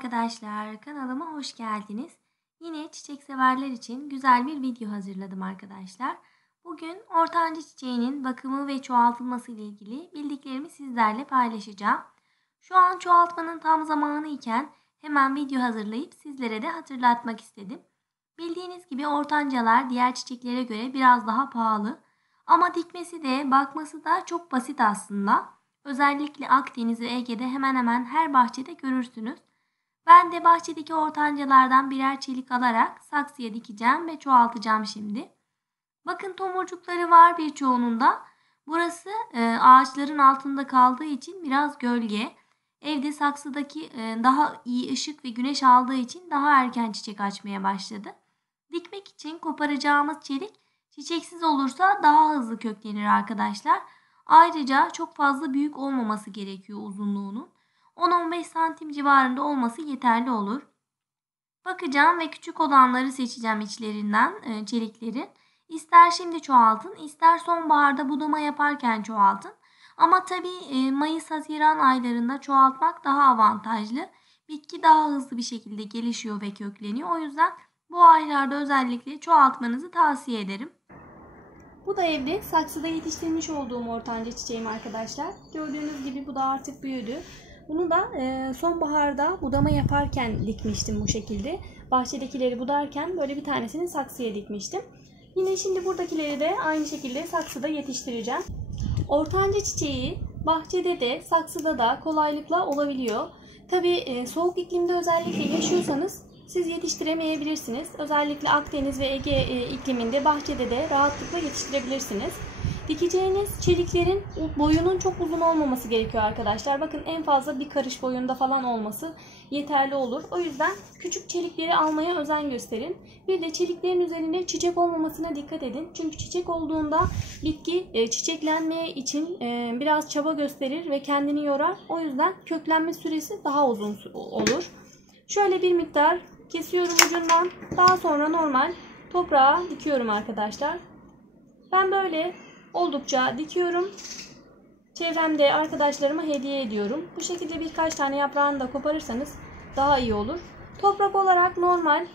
arkadaşlar, kanalıma hoş geldiniz. Yine çiçek severler için güzel bir video hazırladım arkadaşlar. Bugün ortanca çiçeğinin bakımı ve çoğaltılması ile ilgili bildiklerimi sizlerle paylaşacağım. Şu an çoğaltmanın tam zamanı iken hemen video hazırlayıp sizlere de hatırlatmak istedim. Bildiğiniz gibi ortancalar diğer çiçeklere göre biraz daha pahalı. Ama dikmesi de bakması da çok basit aslında. Özellikle Akdeniz ve Ege'de hemen hemen her bahçede görürsünüz. Ben de bahçedeki ortancalardan birer çelik alarak saksıya dikeceğim ve çoğaltacağım şimdi. Bakın tomurcukları var birçoğunun da. Burası ağaçların altında kaldığı için biraz gölge. Evde saksıdaki daha iyi ışık ve güneş aldığı için daha erken çiçek açmaya başladı. Dikmek için koparacağımız çelik çiçeksiz olursa daha hızlı köklenir arkadaşlar. Ayrıca çok fazla büyük olmaması gerekiyor uzunluğunun. 10-15 santim civarında olması yeterli olur. Bakacağım ve küçük olanları seçeceğim içlerinden çeliklerin. İster şimdi çoğaltın, ister sonbaharda budama yaparken çoğaltın. Ama tabii Mayıs-Haziran aylarında çoğaltmak daha avantajlı. Bitki daha hızlı bir şekilde gelişiyor ve kökleniyor. O yüzden bu aylarda özellikle çoğaltmanızı tavsiye ederim. Bu da evde saksıda yetiştirmiş olduğum ortanca çiçeğim arkadaşlar. Gördüğünüz gibi bu da artık büyüdü. Bunu da sonbaharda budama yaparken dikmiştim bu şekilde. Bahçedekileri budarken böyle bir tanesini saksıya dikmiştim. Yine şimdi buradakileri de aynı şekilde saksıda yetiştireceğim. Ortanca çiçeği bahçede de saksıda da kolaylıkla olabiliyor. Tabii soğuk iklimde özellikle yaşıyorsanız siz yetiştiremeyebilirsiniz. Özellikle Akdeniz ve Ege ikliminde bahçede de rahatlıkla yetiştirebilirsiniz. Dikeceğiniz çeliklerin boyunun çok uzun olmaması gerekiyor arkadaşlar. Bakın en fazla bir karış boyunda falan olması yeterli olur. O yüzden küçük çelikleri almaya özen gösterin. Bir de çeliklerin üzerinde çiçek olmamasına dikkat edin. Çünkü çiçek olduğunda bitki çiçeklenmeye için biraz çaba gösterir ve kendini yorar. O yüzden köklenme süresi daha uzun olur. Şöyle bir miktar kesiyorum ucundan. Daha sonra normal toprağa dikiyorum arkadaşlar. Ben böyle oldukça dikiyorum. Çevremde arkadaşlarıma hediye ediyorum. Bu şekilde birkaç tane yaprağını da koparırsanız daha iyi olur. Toprak olarak normal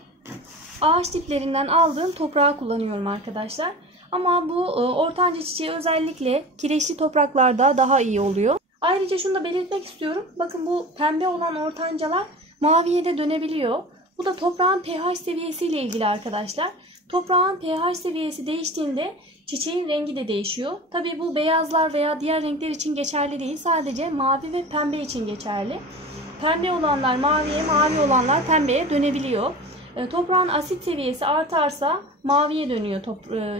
ağaç tiplerinden aldığım toprağı kullanıyorum arkadaşlar. Ama bu ortanca çiçeği özellikle kireçli topraklarda daha iyi oluyor. Ayrıca şunu da belirtmek istiyorum. Bakın bu pembe olan ortancalar maviye de dönebiliyor. Bu da toprağın pH seviyesiyle ilgili arkadaşlar. Toprağın pH seviyesi değiştiğinde çiçeğin rengi de değişiyor. Tabii bu beyazlar veya diğer renkler için geçerli değil. Sadece mavi ve pembe için geçerli. Pembe olanlar maviye, mavi olanlar pembeye dönebiliyor. Toprağın asit seviyesi artarsa maviye dönüyor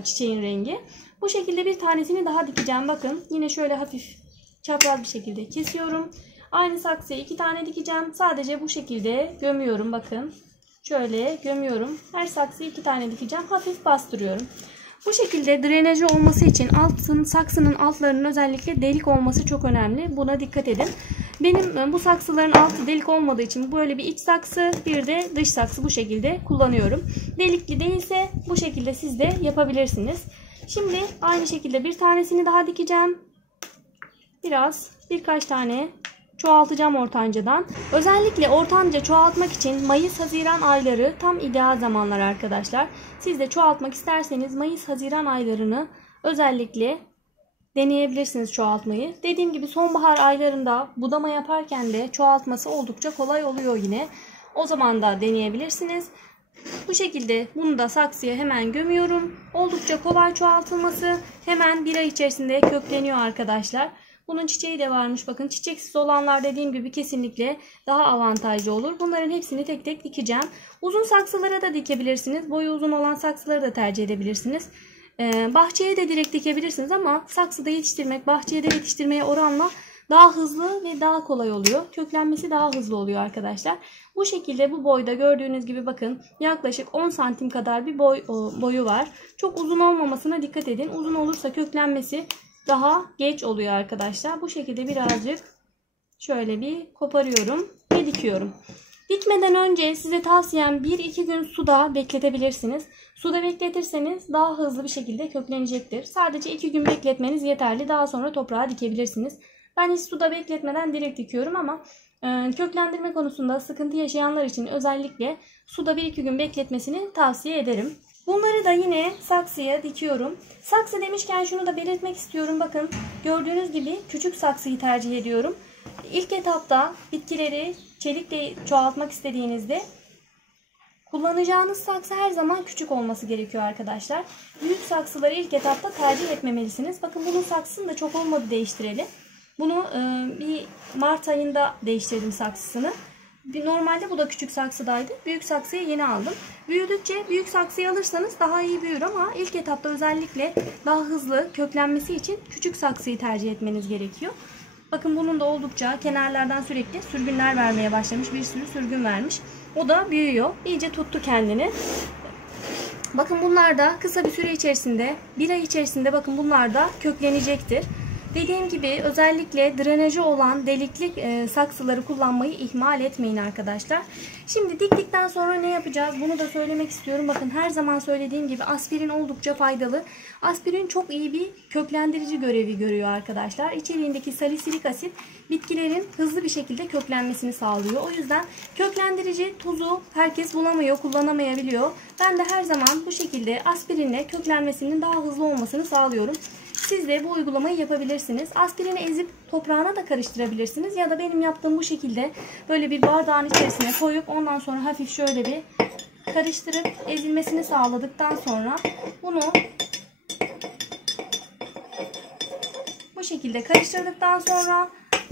çiçeğin rengi. Bu şekilde bir tanesini daha dikeceğim. Bakın yine şöyle hafif çapraz bir şekilde kesiyorum. Aynı saksıya 2 tane dikeceğim. Sadece bu şekilde gömüyorum. Bakın şöyle gömüyorum. Her saksıya 2 tane dikeceğim. Hafif bastırıyorum. Bu şekilde drenajı olması için saksının altlarının özellikle delik olması çok önemli. Buna dikkat edin. Benim bu saksıların altı delik olmadığı için böyle bir iç saksı, bir de dış saksı bu şekilde kullanıyorum. Delikli değilse bu şekilde siz de yapabilirsiniz. Şimdi aynı şekilde bir tanesini daha dikeceğim. Birkaç tane çoğaltacağım ortancadan. Özellikle ortanca çoğaltmak için Mayıs-Haziran ayları tam ideal zamanlar arkadaşlar. Siz de çoğaltmak isterseniz Mayıs-Haziran aylarını özellikle deneyebilirsiniz çoğaltmayı. Dediğim gibi sonbahar aylarında budama yaparken de çoğaltması oldukça kolay oluyor yine. O zaman da deneyebilirsiniz. Bu şekilde bunu da saksıya hemen gömüyorum. Oldukça kolay çoğaltılması. Hemen bir ay içerisinde kökleniyor arkadaşlar. Bunun çiçeği de varmış. Bakın çiçeksiz olanlar dediğim gibi kesinlikle daha avantajlı olur. Bunların hepsini tek tek dikeceğim. Uzun saksılara da dikebilirsiniz. Boyu uzun olan saksıları da tercih edebilirsiniz. Bahçeye de direkt dikebilirsiniz ama saksıda yetiştirmek bahçeye de yetiştirmeye oranla daha hızlı ve daha kolay oluyor. Köklenmesi daha hızlı oluyor arkadaşlar. Bu şekilde bu boyda gördüğünüz gibi bakın yaklaşık 10 santim kadar bir boyu var. Çok uzun olmamasına dikkat edin. Uzun olursa köklenmesi daha geç oluyor arkadaşlar. Bu şekilde birazcık şöyle bir koparıyorum ve dikiyorum. Dikmeden önce size tavsiyem 1-2 gün suda bekletebilirsiniz. Suda bekletirseniz daha hızlı bir şekilde köklenecektir. Sadece 2 gün bekletmeniz yeterli. Daha sonra toprağa dikebilirsiniz. Ben hiç suda bekletmeden direkt dikiyorum ama Köklendirme konusunda sıkıntı yaşayanlar için özellikle suda 1-2 gün bekletmesini tavsiye ederim. Bunları da yine saksıya dikiyorum. Saksı demişken şunu da belirtmek istiyorum. Bakın gördüğünüz gibi küçük saksıyı tercih ediyorum. İlk etapta bitkileri çelikle çoğaltmak istediğinizde kullanacağınız saksı her zaman küçük olması gerekiyor arkadaşlar. Büyük saksıları ilk etapta tercih etmemelisiniz. Bakın bunun saksısını da çok olmadı değiştirelim. Bunu bir Mart ayında değiştirdim saksısını. Normalde bu da küçük saksıdaydı. Büyük saksıya yeni aldım. Büyüdükçe büyük saksıyı alırsanız daha iyi büyür ama ilk etapta özellikle daha hızlı köklenmesi için küçük saksıyı tercih etmeniz gerekiyor. Bakın bunun da oldukça kenarlardan sürekli sürgünler vermeye başlamış. Bir sürü sürgün vermiş. O da büyüyor. İyice tuttu kendini. Bakın bunlar da kısa bir süre içerisinde, bir ay içerisinde bakın bunlar da köklenecektir. Dediğim gibi özellikle drenajı olan delikli saksıları kullanmayı ihmal etmeyin arkadaşlar. Şimdi diktikten sonra ne yapacağız? Bunu da söylemek istiyorum. Bakın her zaman söylediğim gibi aspirin oldukça faydalı. Aspirin çok iyi bir köklendirici görevi görüyor arkadaşlar. İçeriğindeki salisilik asit bitkilerin hızlı bir şekilde köklenmesini sağlıyor. O yüzden köklendirici tuzu herkes bulamıyor, kullanamayabiliyor. Ben de her zaman bu şekilde aspirinle köklenmesinin daha hızlı olmasını sağlıyorum. Siz de bu uygulamayı yapabilirsiniz. Aspirini ezip toprağına da karıştırabilirsiniz. Ya da benim yaptığım bu şekilde böyle bir bardağın içerisine koyup ondan sonra hafif şöyle bir karıştırıp ezilmesini sağladıktan sonra bunu bu şekilde karıştırdıktan sonra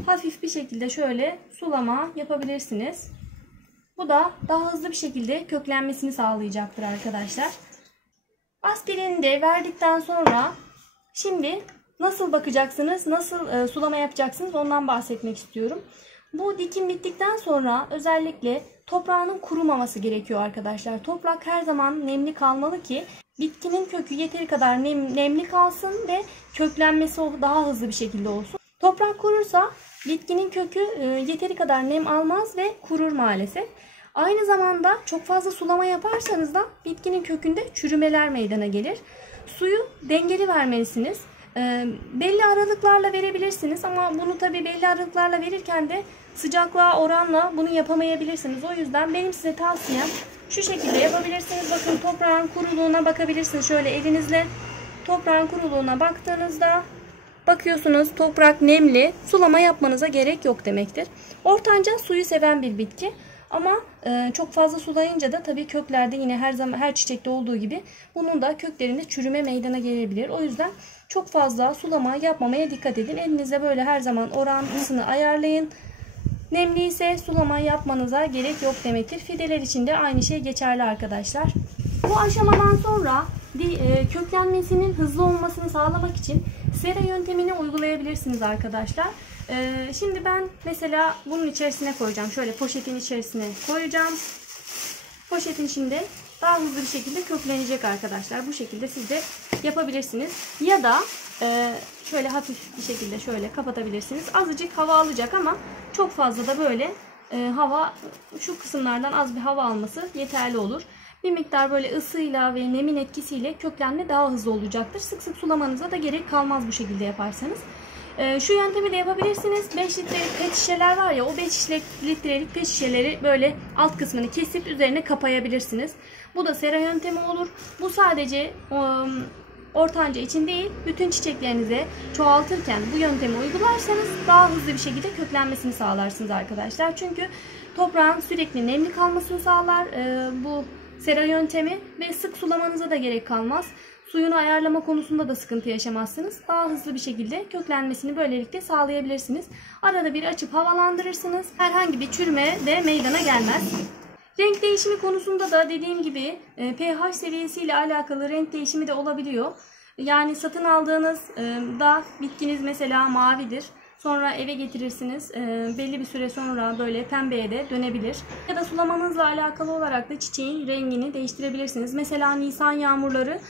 hafif bir şekilde şöyle sulama yapabilirsiniz. Bu da daha hızlı bir şekilde köklenmesini sağlayacaktır arkadaşlar. Aspirini de verdikten sonra şimdi nasıl bakacaksınız, nasıl sulama yapacaksınız ondan bahsetmek istiyorum. Bu dikim bittikten sonra özellikle toprağının kurumaması gerekiyor arkadaşlar. Toprak her zaman nemli kalmalı ki bitkinin kökü yeteri kadar nemli kalsın ve köklenmesi daha hızlı bir şekilde olsun. Toprak kurursa bitkinin kökü yeteri kadar nem almaz ve kurur maalesef. Aynı zamanda çok fazla sulama yaparsanız da bitkinin kökünde çürümeler meydana gelir. Suyu dengeli vermelisiniz. Belli aralıklarla verebilirsiniz ama bunu tabi belli aralıklarla verirken de sıcaklığa oranla bunu yapamayabilirsiniz. O yüzden benim size tavsiyem şu şekilde yapabilirsiniz. Bakın toprağın kuruluğuna bakabilirsiniz. Şöyle elinizle toprağın kuruluğuna baktığınızda bakıyorsunuz toprak nemli, sulama yapmanıza gerek yok demektir. Ortanca suyu seven bir bitki. Ama çok fazla sulayınca da tabii köklerde yine her çiçekte olduğu gibi bunun da köklerinde çürüme meydana gelebilir. O yüzden çok fazla sulama yapmamaya dikkat edin. Elinizde böyle her zaman orantısını ayarlayın. Nemli ise sulama yapmanıza gerek yok demektir. Fideler için de aynı şey geçerli arkadaşlar. Bu aşamadan sonra köklenmesinin hızlı olmasını sağlamak için sera yöntemini uygulayabilirsiniz arkadaşlar. Şimdi ben mesela bunun içerisine koyacağım. Şöyle poşetin içerisine koyacağım. Poşetin içinde daha hızlı bir şekilde köklenecek arkadaşlar. Bu şekilde siz de yapabilirsiniz. Ya da şöyle hafif bir şekilde şöyle kapatabilirsiniz. Azıcık hava alacak ama çok fazla da böyle hava, şu kısımlardan az bir hava alması yeterli olur. Bir miktar böyle ısıyla ve nemin etkisiyle köklenme daha hızlı olacaktır. Sık sık sulamanıza da gerek kalmaz bu şekilde yaparsanız. Şu yöntemi de yapabilirsiniz. 5 litrelik pet şişeler var ya, o 5 litrelik pet şişeleri böyle alt kısmını kesip üzerine kapayabilirsiniz. Bu da sera yöntemi olur. Bu sadece ortanca için değil, bütün çiçeklerinize çoğaltırken bu yöntemi uygularsanız daha hızlı bir şekilde köklenmesini sağlarsınız arkadaşlar. Çünkü toprağın sürekli nemli kalmasını sağlar bu sera yöntemi ve sık sulamanıza da gerek kalmaz. Suyunu ayarlama konusunda da sıkıntı yaşamazsınız. Daha hızlı bir şekilde köklenmesini böylelikle sağlayabilirsiniz. Arada bir açıp havalandırırsınız. Herhangi bir çürüme de meydana gelmez. Renk değişimi konusunda da dediğim gibi pH seviyesiyle alakalı renk değişimi de olabiliyor. Yani satın aldığınızda bitkiniz mesela mavidir. Sonra eve getirirsiniz. Belli bir süre sonra böyle pembeye de dönebilir. Ya da sulamanızla alakalı olarak da çiçeğin rengini değiştirebilirsiniz. Mesela Nisan yağmurları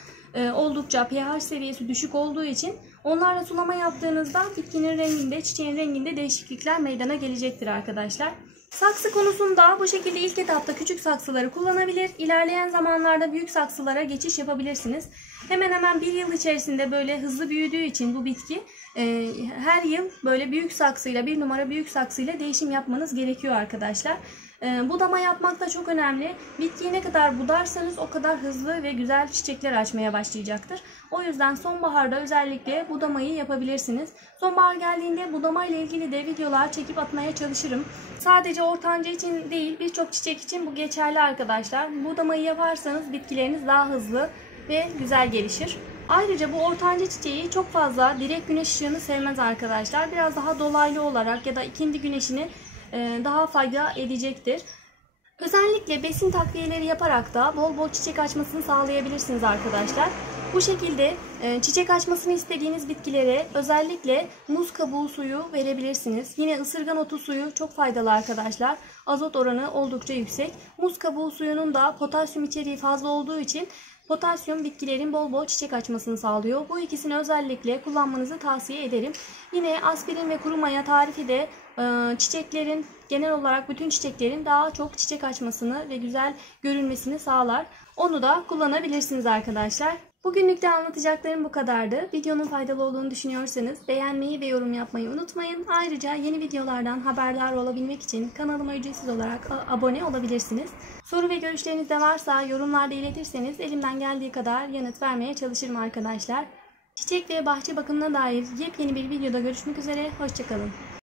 oldukça pH seviyesi düşük olduğu için onlarla sulama yaptığınızda bitkinin renginde, çiçeğin renginde değişiklikler meydana gelecektir arkadaşlar. Saksı konusunda bu şekilde ilk etapta küçük saksıları kullanabilir. İlerleyen zamanlarda büyük saksılara geçiş yapabilirsiniz. Hemen hemen bir yıl içerisinde böyle hızlı büyüdüğü için bu bitki her yıl böyle büyük saksıyla, bir numara büyük saksıyla değişim yapmanız gerekiyor arkadaşlar. Budama yapmak da çok önemli. Bitkiyi ne kadar budarsanız o kadar hızlı ve güzel çiçekler açmaya başlayacaktır. O yüzden sonbaharda özellikle budamayı yapabilirsiniz. Sonbahar geldiğinde budama ile ilgili de videolar çekip atmaya çalışırım. Sadece ortanca için değil, birçok çiçek için bu geçerli arkadaşlar. Budamayı yaparsanız bitkileriniz daha hızlı ve güzel gelişir. Ayrıca bu ortanca çiçeği çok fazla direkt güneş ışığını sevmez arkadaşlar. Biraz daha dolaylı olarak ya da ikindi güneşini daha fayda edecektir. Özellikle besin takviyeleri yaparak da bol bol çiçek açmasını sağlayabilirsiniz arkadaşlar. Bu şekilde çiçek açmasını istediğiniz bitkilere özellikle muz kabuğu suyu verebilirsiniz. Yine ısırgan otu suyu çok faydalı arkadaşlar. Azot oranı oldukça yüksek. Muz kabuğu suyunun da potasyum içeriği fazla olduğu için potasyum bitkilerin bol bol çiçek açmasını sağlıyor. Bu ikisini özellikle kullanmanızı tavsiye ederim. Yine aspirin ve kuru maya tarifi de çiçeklerin, genel olarak bütün çiçeklerin daha çok çiçek açmasını ve güzel görünmesini sağlar. Onu da kullanabilirsiniz arkadaşlar. Bugünlük de anlatacaklarım bu kadardı. Videonun faydalı olduğunu düşünüyorsanız beğenmeyi ve yorum yapmayı unutmayın. Ayrıca yeni videolardan haberdar olabilmek için kanalıma ücretsiz olarak abone olabilirsiniz. Soru ve görüşleriniz de varsa yorumlarda iletirseniz elimden geldiği kadar yanıt vermeye çalışırım arkadaşlar. Çiçek ve bahçe bakımına dair yepyeni bir videoda görüşmek üzere. Hoşça kalın.